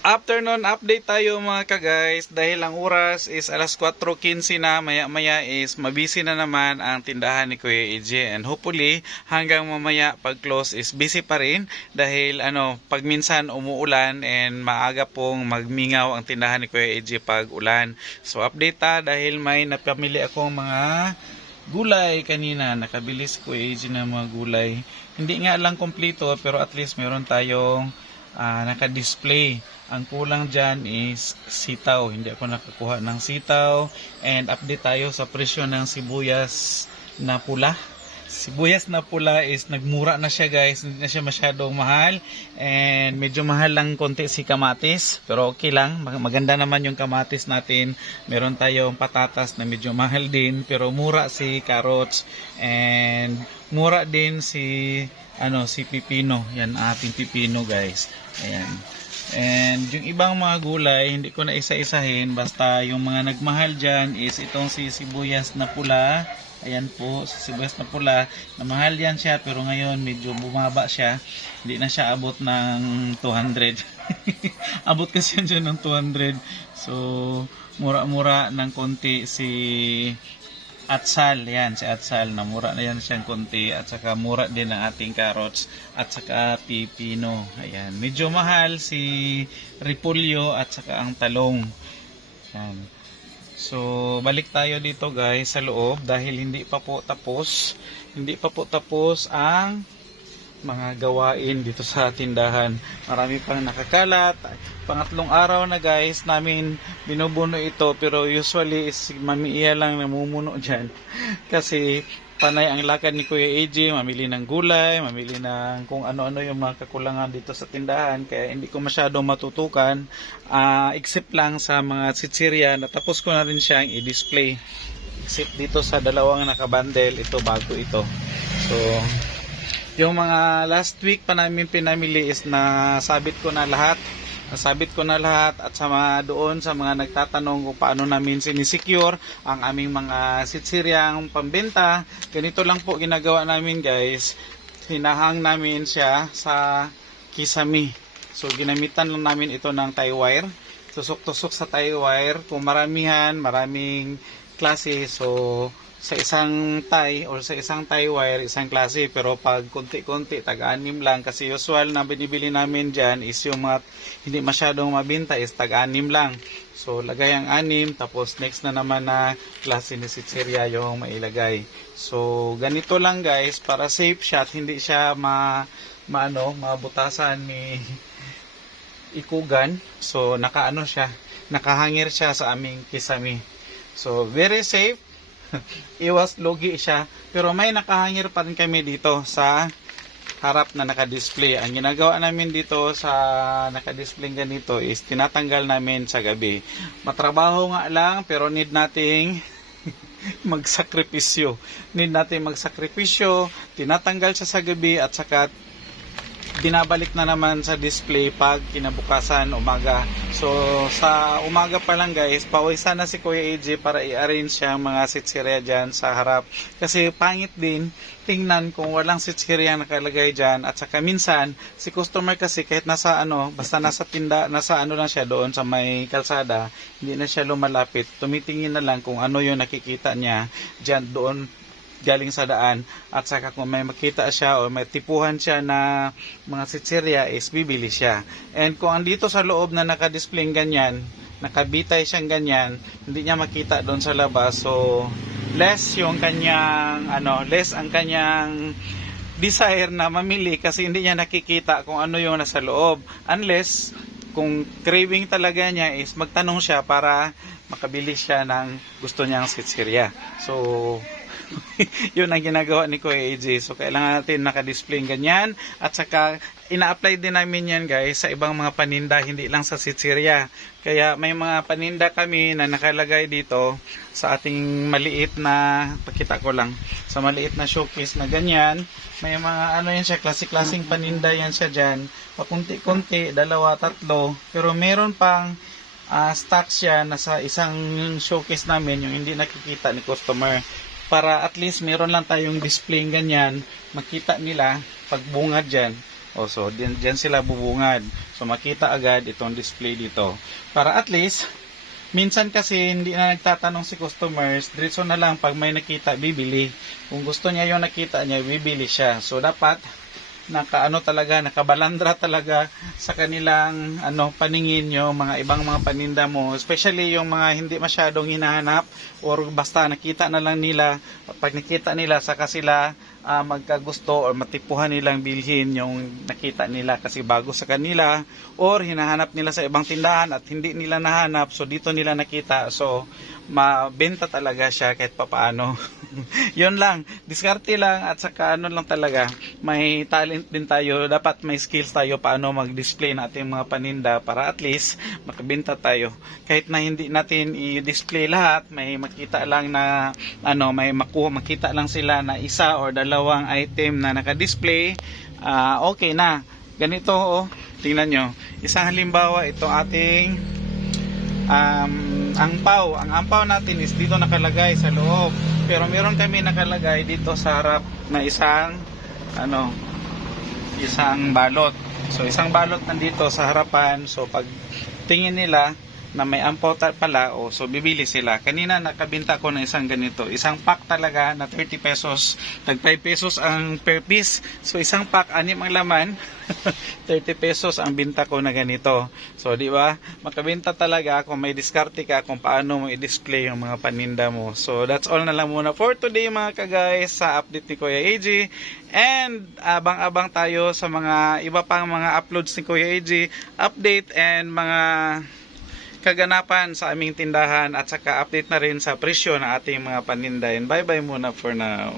Afternoon update tayo mga ka-guys dahil ang oras is alas 4:15 na, maya-maya is mabisi na naman ang tindahan ni Kuya AJ and hopefully hanggang mamaya pag close is busy pa rin dahil pag minsan umuulan and maaga pong magmingaw ang tindahan ni Kuya AJ pag ulan. So update ta dahil may napamili akong mga gulay kanina, nakabilis Kuya AJ ng mga gulay. Hindi nga lang kompleto pero at least meron tayong naka-display. Ang kulang dyan is sitaw. Hindi ako nakakuha ng sitaw. And update tayo sa presyo ng sibuyas na pula. Sibuyas na pula is nagmura na siya guys. Hindi na siya masyadong mahal. And medyo mahal lang konti si kamatis. Pero okay lang. Maganda naman yung kamatis natin. Meron tayong patatas na medyo mahal din. Pero mura si carrots. And mura din si pipino. Yan ating pipino guys. Ayan. And yung ibang mga gulay, hindi ko na isa-isahin. Basta yung mga nagmahal dyan is itong si sibuyas na pula. Ayan po, si sibuyas na pula. Namahal yan siya pero ngayon medyo bumaba siya. Hindi na siya abot ng 200. Abot kasi yan siya ng 200. So, mura-mura ng konti si atsal, yan si atsal, na mura na yan siyang konti at saka mura din ang ating carrots at saka pipino. Ayan, medyo mahal si repolyo at saka ang talong. Yan. So, balik tayo dito guys sa loob dahil hindi pa po tapos ang mga gawain dito sa tindahan. Marami pang nakakalat. Pangatlong araw na guys namin binubuno ito pero usually is Mami Iya lang namumuno dyan. Kasi panay ang lakad ni Kuya AJ, mamili ng gulay, mamili ng kung ano-ano yung mga kakulangan dito sa tindahan. Kaya hindi ko masyadong matutukan except lang sa mga sitsirya. Natapos ko na rin siyang i-display. Except dito sa dalawang nakabundle, ito bago ito. So, yung mga last week pa namin pinamili is nasabit ko na lahat at doon sa mga nagtatanong kung paano namin sinisecure ang aming mga sitsiryang pambenta. Ganito lang po ginagawa namin guys. Hinahang namin siya sa kisame. So ginamitan lang namin ito ng tie wire. Tusok-tusok sa tie wire. Kung maraming klase, so sa isang tie or sa isang tie wire, isang klase, pero pag konti-konti, tag-anim lang, kasi usual na binibili namin dyan is yung mga hindi masyadong mabinta is tag-anim lang. So lagay ang 6, tapos next na naman na klase ni sitsirya yung mailagay. So ganito lang guys, para safe shot, hindi siya mabutasan ni ikugan. So nakahangir siya sa aming kisame. So very safe. Iwas logi siya, pero may nakahangir pa rin kami dito sa harap na nakadisplay. Ang ginagawa namin dito sa nakadisplay ganito is tinatanggal namin sa gabi. Matrabaho nga lang pero need nating magsakripisyo. Tinatanggal siya sa gabi at saka binabalik na naman sa display pag kinabukasan umaga. So sa umaga pa lang guys, pawisan na si Kuya AJ para i-arrange siya mga sitsirya dyan sa harap. Kasi pangit din tingnan kung walang sitsirya nakalagay dyan. At saka minsan si customer kasi kahit nasa basta nasa tinda, nasa lang siya doon sa may kalsada, hindi na siya lumalapit. Tumitingin na lang kung ano yung nakikita niya dyan doon galing sa daan, at saka kung may makita siya o may tipuhan siya na mga sitsirya is bibili siya. And kung andito sa loob na nakadisplay ganyan, nakabitay siyang ganyan, hindi niya makita doon sa labas. So less ang kanyang desire na mamili kasi hindi niya nakikita kung ano yung nasa loob. Unless kung craving talaga niya is magtanong siya para makabili siya ng gusto niyang sitsirya. So yun ang ginagawa ni Kuya AJ. So kailangan natin naka-display ganyan, at saka ina-apply din namin yan guys sa ibang mga paninda, hindi lang sa sitsirya. Kaya may mga paninda kami na nakalagay dito sa ating maliit na, pakita ko lang, sa maliit na showcase na ganyan. May mga yan siya, klasik-klasing paninda yan siya dyan, pakunti-kunti, 2, 3, pero meron pang stock siya na sa isang showcase namin yung hindi nakikita ni customer, para at least meron lang tayong display ganyan, makita nila pag bunga dyan. O so, diyan sila bubungad. So, makita agad itong display dito. Para at least, minsan kasi hindi na nagtatanong si customers, diretso na lang pag may nakita, bibili. Kung gusto niya yung nakita niya, bibili siya. So, dapat nakabalandra talaga sa kanilang paningin yung mga ibang mga paninda mo, especially yung mga hindi masyadong hinahanap or basta nakita na lang nila, pag nakita nila saka sila magkagusto or matipuhan nilang bilhin yung nakita nila kasi bago sa kanila or hinahanap nila sa ibang tindahan at hindi nila nahanap, so dito nila nakita, so mabenta talaga siya kahit papaano. Yun lang, diskarte lang at saka lang talaga, may talent din tayo, dapat may skills tayo paano mag-display ng ating mga paninda para at least makabenta tayo. Kahit na hindi natin i-display lahat, may makita lang na makita lang sila na isa or dalawang item na naka-display, okay na. Ganito tingnan nyo, isang halimbawa itong ating angpaw. Ang angpaw natin is dito nakalagay sa loob. Pero meron kami nakalagay dito sa harap na isang balot. So isang balot nandito sa harapan. So pag tingin nila na may angpaw pala, so bibili sila. Kanina nakabenta ko ng isang ganito. Isang pack talaga na 30 pesos. Tag 5 pesos ang per piece. So isang pack, 6 ang laman. 30 pesos ang binta ko na ganito. So di ba? Makabenta talaga kung may diskarte ka kung paano mo i-display yung mga paninda mo. So that's all na lang muna for today mga ka-guys sa update ni Kuya AJ. And abang-abang tayo sa mga iba pang mga uploads ni Kuya AJ, update and mga kaganapan sa aming tindahan at saka update na rin sa presyo ng ating mga paninda. And bye bye muna for now.